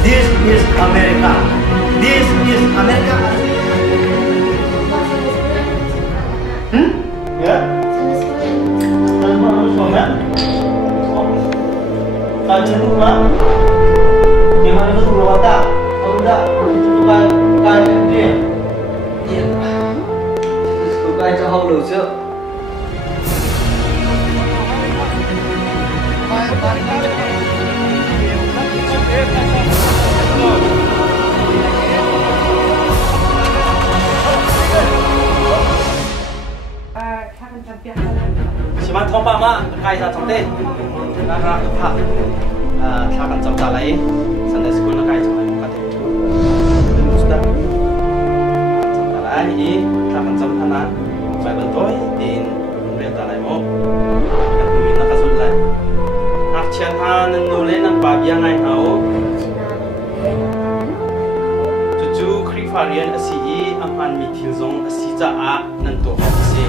This is America. This is America. Ya? Sama suami? Kajian rumah? Gimana itu rumah tak? Kalau tak, itu tukar kajian dia. Iya. Tukar itu hal lucu. Siapa tahu pak mak kaya tak teh, karena pak akan jumpa lagi Sunday school nak kaya cuma muka teh, sudah jumpa lagi akan jumpa na Bible toy din berita lagi mo, kan kami nak kasut lagi, nak cian nulis nak bagian lain tahu, tuju krivarian asi aman mitilzong asi jaa nanto asi.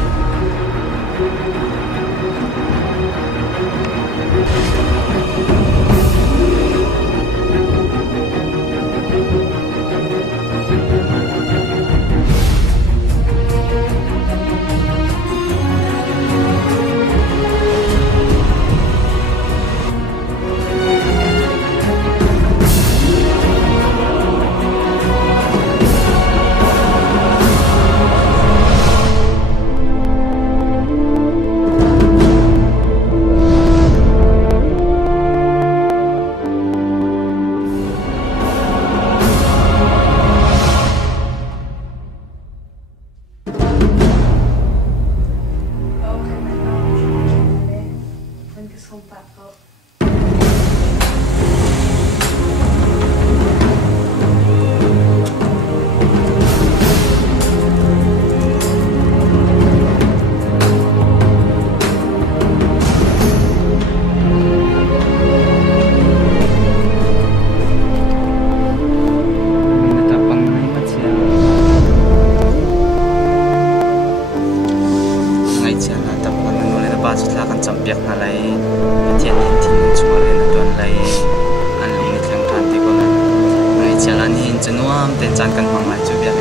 Champiak na lai tian yin tin chua le na don lai an long ni tlang than te ko na ngai chalan hin chunuam te chan kan mang lai chu bia